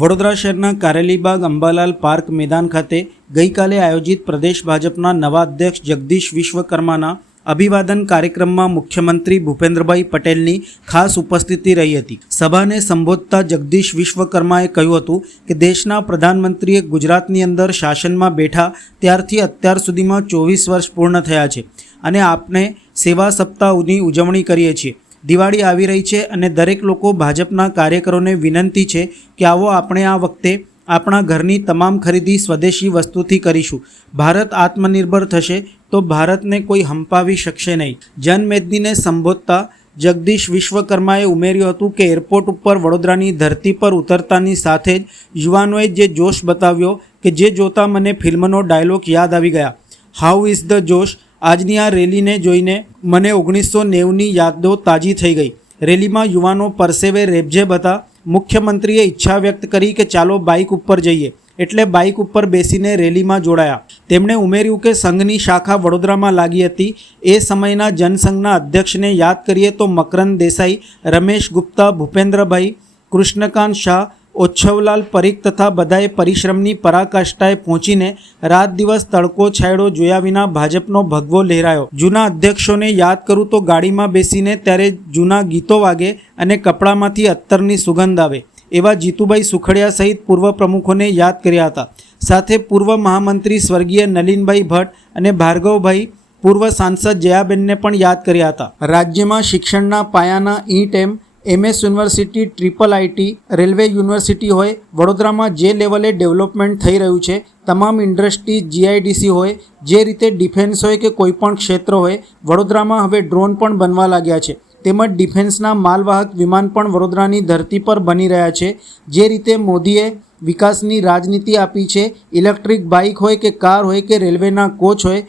વડોદરા શહેરના કારેલીબાગ અંબાલાલ પાર્ક મેદાન ખાતે ગઈકાલે આયોજિત પ્રદેશ ભાજપના નવા અધ્યક્ષ જગદીશ વિશ્વકર્માના અભિવાદન કાર્યક્રમમાં મુખ્યમંત્રી ભૂપેન્દ્રભાઈ પટેલની ખાસ ઉપસ્થિતિ રહી હતી. સભાને સંબોધતા જગદીશ વિશ્વકર્માએ કહ્યું હતું કે દેશના પ્રધાનમંત્રીએ ગુજરાતની અંદર શાસનમાં બેઠા ત્યારથી અત્યાર સુધીમાં ચોવીસ વર્ષ પૂર્ણ થયા છે અને આપણે સેવા સપ્તાહની ઉજવણી કરીએ છીએ. દિવાળી આવી રહી છે અને દરેક લોકો ભાજપના કાર્યકરોને વિનંતી છે કે આવો આપણે આ વખતે આપણા ઘરની તમામ ખરીદી સ્વદેશી વસ્તુથી કરીશું. ભારત આત્મનિર્ભર થશે તો ભારતને કોઈ હંપાવી શકશે નહીં. જનમેદનીને સંબોધતા જગદીશ વિશ્વકર્માએ ઉમેર્યું હતું કે એરપોર્ટ ઉપર વડોદરાની ધરતી પર ઉતરતાની સાથે જ યુવાનોએ જે જોશ બતાવ્યો કે જે જોતા મને ફિલ્મનો ડાયલોગ યાદ આવી ગયા. How is the josh? આજની આ રેલીને જોઈને મને ઓગણીસો નેવુંની યાદો તાજી થઈ ગઈ. રેલીમાં યુવાનો પરસેવે રેબઝેબ હતા. મુખ્યમંત્રીએ ઈચ્છા વ્યક્ત કરી કે ચાલો બાઇક ઉપર જઈએ. એટલે બાઇક ઉપર બેસીને રેલીમાં જોડાયા. તેમણે ઉમેર્યું કે સંઘની શાખા વડોદરામાં લાગી હતી. એ સમયના જનસંઘના અધ્યક્ષને યાદ કરીએ તો મકરંદ દેસાઈ, રમેશ ગુપ્તા, ભૂપેન્દ્રભાઈ, કૃષ્ણકાંત શાહ ઓચ્છવલાલ પરીખ તથા બધાએ પરિશ્રમની પરાકાષ્ઠાએ પહોંચીને રાત દિવસ તડકો છાંયડો જોયા વિના ભાજપનો ભગવો લહેરાયો. જૂના અધ્યક્ષોને યાદ કરું તો ગાડીમાં બેસીને ત્યારે જૂના ગીતો વાગે અને કપડામાંથી અત્તરની સુગંધ આવે, એવા જીતુભાઈ સુખડિયા સહિત પૂર્વ પ્રમુખોને યાદ કર્યા હતા. સાથે પૂર્વ મહામંત્રી સ્વર્ગીય નલિનભાઈ ભટ્ટ અને ભાર્ગવભાઈ, પૂર્વ સાંસદ જયાબેનને પણ યાદ કર્યા હતા. રાજ્યમાં શિક્ષણના પાયાના ઈટ એમ MS university, triple IT railway university હોય, વડોદરામાં જે લેવલે ડેવલપમેન્ટ થઈ રહ્યું છે, તમામ ઇન્ડસ્ટ્રી, જીઆઈડીસી હોય, જે રીતે ડિફેન્સ હોય કે કોઈ પણ ક્ષેત્ર હોય, વડોદરામાં હવે ડ્રોન પણ બનવા લાગ્યા છે. તેમજ ડિફેન્સના માલવાહક વિમાન પણ વડોદરાની ધરતી પર બની રહ્યા છે. જે રીતે મોદીએ વિકાસની રાજનીતિ આપી છે, ઇલેક્ટ્રિક બાઇક હોય કે કાર હોય કે રેલવેના કોચ હોય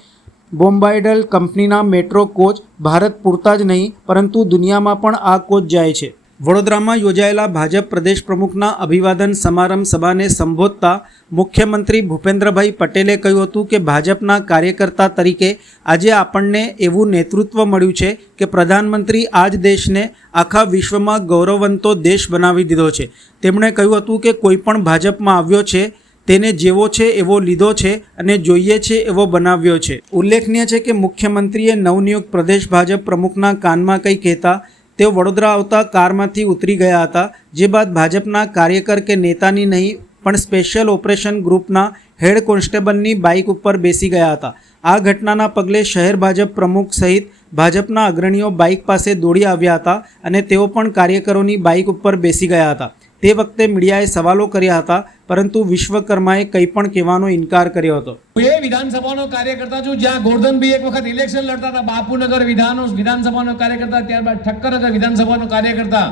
બોમ્બાઇડલ કંપનીના મેટ્રો કોચ ભારત પૂરતા જ નહીં, પરંતુ દુનિયામાં પણ આ કોચ જાય છે. વડોદરામાં યોજાયેલા ભાજપ પ્રદેશ પ્રમુખના અભિવાદન સમારંભ સભાને સંબોધતા મુખ્યમંત્રી ભૂપેન્દ્રભાઈ પટેલે કહ્યું હતું કે ભાજપના કાર્યકર્તા તરીકે આજે આપણને એવું નેતૃત્વ મળ્યું છે કે પ્રધાનમંત્રી આ જ દેશને આખા વિશ્વમાં ગૌરવવંતો દેશ બનાવી દીધો છે. તેમણે કહ્યું હતું કે કોઈ પણ ભાજપમાં આવ્યો છે તેને જેવો છે એવો લીધો છે અને જોઈએ છે એવો બનાવ્યો છે. ઉલ્લેખનીય છે કે મુખ્યમંત્રીએ નવનિયુક્ત પ્રદેશ ભાજપ પ્રમુખના કાનમાં કંઈ કહેતા, તેઓ વડોદરા આવતા કારમાંથી ઉતરી ગયા હતા, જે બાદ ભાજપના કાર્યકર કે નેતાની નહીં, પણ સ્પેશિયલ ઓપરેશન ગ્રુપના હેડ કોન્સ્ટેબલની બાઇક ઉપર બેસી ગયા હતા. આ ઘટનાના પગલે શહેર ભાજપ પ્રમુખ સહિત ભાજપના અગ્રણીઓ બાઇક પાસે દોડી આવ્યા હતા અને તેઓ પણ કાર્યકરોની બાઇક ઉપર બેસી ગયા હતા. તે વખતે મીડિયાએ સવાલો કર્યા હતા, પરંતુ વિશ્વકર્માએ કંઈ પણ કહેવાનો ઇનકાર કર્યો હતો. હું એ વિધાનસભાનો કાર્યકર્તા છું, જ્યાં ગોરધનભાઈ એક વખત ઇલેક્શન લડતા હતા, બાપુનગર વિધાનો, વિધાનસભાનો કાર્યકર્તા, ત્યારબાદ ઠક્કરનગર વિધાનસભાનો કાર્યકર્તા.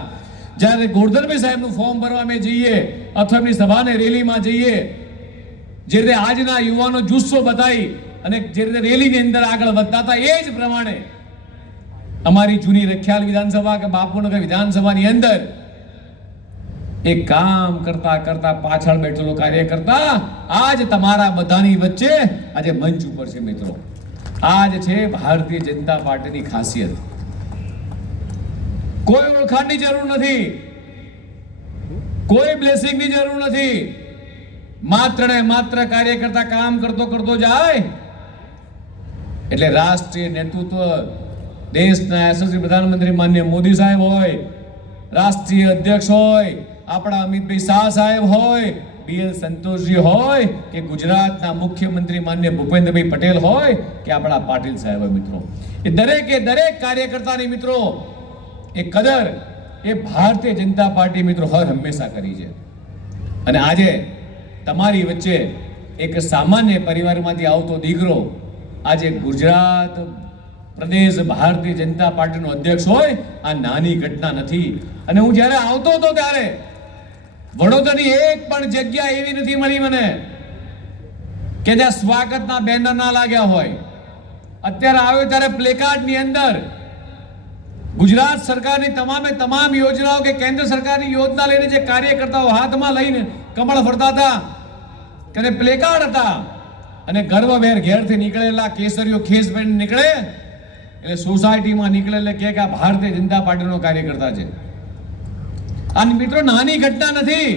જ્યારે ગોરધનભાઈ સાહેબનું ફોર્મ ભરવા અમે જઈએ અથવા એમની સભાને રેલીમાં જઈએ, જે રીતે આજના યુવાનો જુસ્સો બતાવી અને જે રીતે રેલીની અંદર આગળ વધતા હતા, એ જ પ્રમાણે અમારી જૂની રખિયાલ વિધાનસભા કે બાપુનગર વિધાનસભાની અંદર એ કામ કરતા કરતા પાછળ બેઠેલો કાર્યકર્તા આજ તમારા બધાની વચ્ચે આજે મંચ ઉપર છે મિત્રો. આજ છે ભારતીય જનતા પાર્ટીની ખાસિયત. કોઈ ઓળખાણની જરૂર નથી. કોઈ બ્લેસિંગની જરૂર નથી. માત્ર ને માત્ર કાર્ય કરતા કામ કરતો કરતો જાય. એટલે રાષ્ટ્રીય નેતૃત્વ દેશના યશસ્વી પ્રધાનમંત્રી માન્ય મોદી સાહેબ હોય, રાષ્ટ્રીય અધ્યક્ષ હોય આપણા અમિતભાઈ શાહ સાહેબ હોય બીએલ સંતોષજી હોય, કે ગુજરાતના મુખ્યમંત્રી માન્ય ભૂપેન્દ્રભાઈ પટેલ હોય, કે આપણા પાટીલ સાહેબ હોય મિત્રો. એ દરેકે દરેક કાર્યકર્તાની મિત્રો, એ કદર, એ ભારતીય જનતા પાર્ટી મિત્રો હર હંમેશા કરી છે. અને આજે તમારી વચ્ચે એક સામાન્ય પરિવારમાંથી આવતો દીકરો, આજે ગુજરાત પ્રદેશ ભારતીય જનતા પાર્ટીનો અધ્યક્ષ હોય, આ નાની ઘટના નથી. અને હું જ્યારે આવતો હતો ત્યારે વડોદરાની એક પણ જગ્યા એવી નથી મળી મને કે જ્યાં સ્વાગતના બેનર ના લાગ્યા હોય. અત્યારે આવ્યો ત્યારે પ્લેકાર્ડની અંદર ગુજરાત સરકારની તમામે તમામ યોજનાઓ કે કેન્દ્ર સરકારની યોજના લઈને જે કાર્યકર્તાઓ હાથમાં લઈને કમળ ફરતા હતા તેને પ્લેકાર્ડ હતા અને ગર્વભેર ઘેરથી નીકળેલા કેસરીઓ ખેસ નીકળે, એટલે સોસાયટીમાં નીકળે એટલે કે આ ભારતીય જનતા પાર્ટીનો કાર્યકર્તા છે. આ મિત્રો, નાની ઘટના નથી.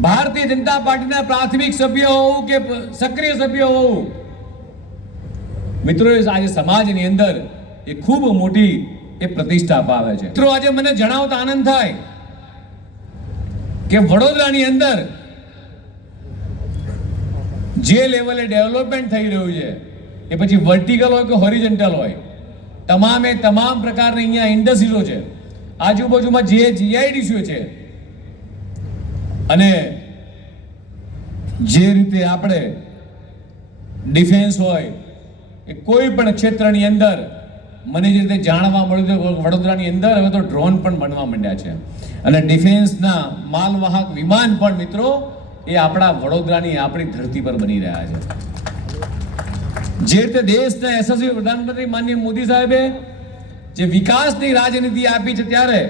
ભારતીય જનતા પાર્ટીના પ્રાથમિક સભ્ય હોવું કે સક્રિય સભ્ય હોવું? મિત્રો આજે સમાજની અંદર એ ખૂબ મોટી એ પ્રતિષ્ઠા પાવે છે. મિત્રો, આજે મને જણાવતા આનંદ થાય કે વડોદરાની અંદર જે લેવલે ડેવલપમેન્ટ થઈ રહ્યું છે, એ પછી વર્ટિકલ હોય કે હોરિજન્ટલ હોય, તમામે તમામ પ્રકારની અહીંયા ઇન્ડસ્ટ્રીઝો છે. આજુબાજુમાં જે જીઆઈડીસીઓ છે? અને જે રીતે આપણે ડિફેન્સ હોય, એ કોઈ પણ ક્ષેત્રની અંદર મને જે રીતે જાણવા મળ્યું કે વડોદરાની અંદર, હવે તો ડ્રોન પણ બનવા માંડ્યા છે. અને ડિફેન્સના માલવાહક વિમાન પણ મિત્રો, એ આપણા વડોદરાની આપણી ધરતી પર બની રહ્યા છે. જે રીતે દેશના યશસ્વી પ્રધાનમંત્રી માનનીય મોદી સાહેબે જે વિકાસની રાજનીતિ આપી છે ત્યારે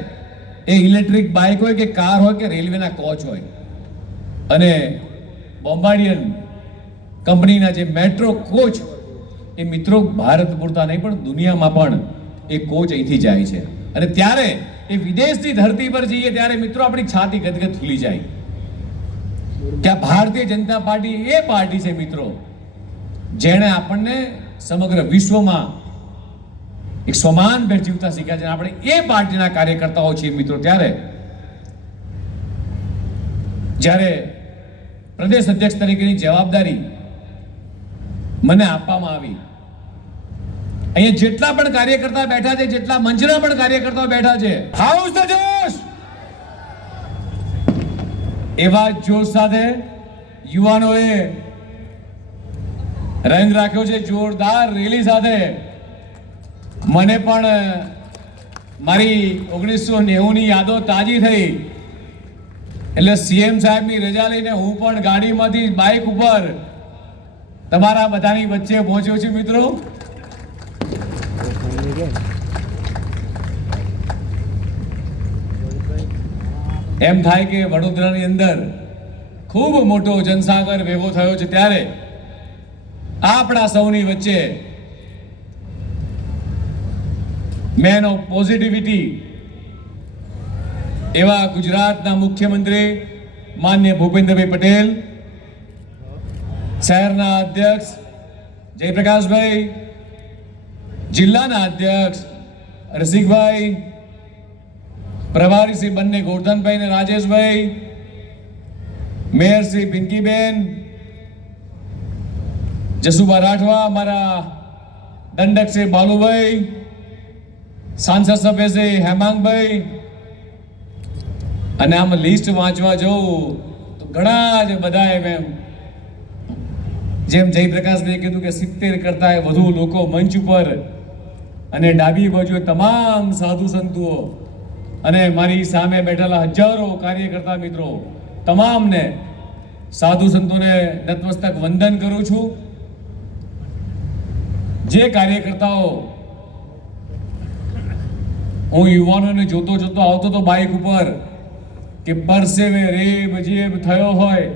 એ ઇલેક્ટ્રિક બાઇક હોય કે કાર હોય કે રેલવેના કોચ હોય અને બોમ્બાર્ડિયન કંપનીના જે મેટ્રો કોચ એ મિત્રો ભારત પૂરતા નહીં, પણ દુનિયામાં પણ એ કોચ અહીંથી જાય છે. અને ત્યારે એ વિદેશની ધરતી પર જઈએ ત્યારે મિત્રો આપણી છાતી ગદગદ ખુલી જાય. કે ભારતીય જનતા પાર્ટી એ પાર્ટી છે મિત્રો, જેણે આપણને સમગ્ર વિશ્વમાં એક સમાન ભેર જીવતા શીખ્યા છે. આપણે એ પાર્ટીના કાર્યકર્તાઓ છીએ મિત્રો. ત્યારે જ્યારે પ્રદેશ અધ્યક્ષ તરીકેની જવાબદારી મને આપવામાં આવી, અહીંયા જેટલા પણ કાર્યકર્તા બેઠા છે, જેટલા મંચના પણ કાર્યકર્તાઓ બેઠા છે હાઉસ ધ જોશ એવા જોશ સાથે યુવાનોએ રંગ રાખ્યો છે. જોરદાર રેલી સાથે મને પણ મારી ઓગણીસો નેવુંની યાદો તાજી થઈ. એટલે સીએમ સાહેબની રજા લઈને હું પણ ગાડીમાંથી બાઇક ઉપર તમારા બધાની વચ્ચે પહોંચ્યો છું, મિત્રો. એમ થાય કે વડોદરાની અંદર ખૂબ મોટો જનસાગર ભેગો થયો છે ત્યારે આપણા સૌની વચ્ચે મેન ઓફ પોઝિટિવિટી એવા ગુજરાતના મુખ્યમંત્રી માન્ય ભૂપેન્દ્રભાઈ પટેલ, શહેરના અધ્યક્ષ જયપ્રકાશભાઈ, જિલ્લાના અધ્યક્ષ રસિકભાઈ, પ્રભારી શ્રી બંને ગોરધનભાઈ અને રાજેશભાઈ, મેયર શ્રી પિંકીબેન જસુભા રાઠવા અમારા દંડક શ્રી બાલુભાઈ સાંસદ સભ્ય શ્રી હેમાંગભાઈ. અને આમ લિસ્ટ વાંચવા જવું તો ઘણા જ બધા એમ એમ જેમ જયપ્રકાશભાઈ કીધું કે સિત્તેર કરતા વધુ લોકો મંચ ઉપર અને ડાબી બાજુએ તમામ સાધુ સંતુઓ અને મારી સામે બેઠેલા હજારો કાર્યકર્તા મિત્રો, તમામને સાધુ સંતોને નતમસ્તક વંદન કરું છું. જે કાર્યકર્તાઓ હું યુવાનોને જોતો જોતો આવતો તો બાઇક ઉપર કે પરસેવે રેબ જેબ થયો હોય